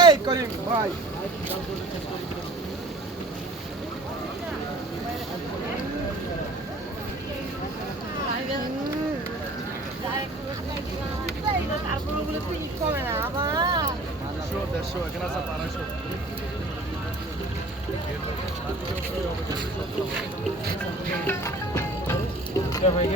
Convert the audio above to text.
এই করিম ভাই কমে না আবার 150 এখানে আছে 500 ভাই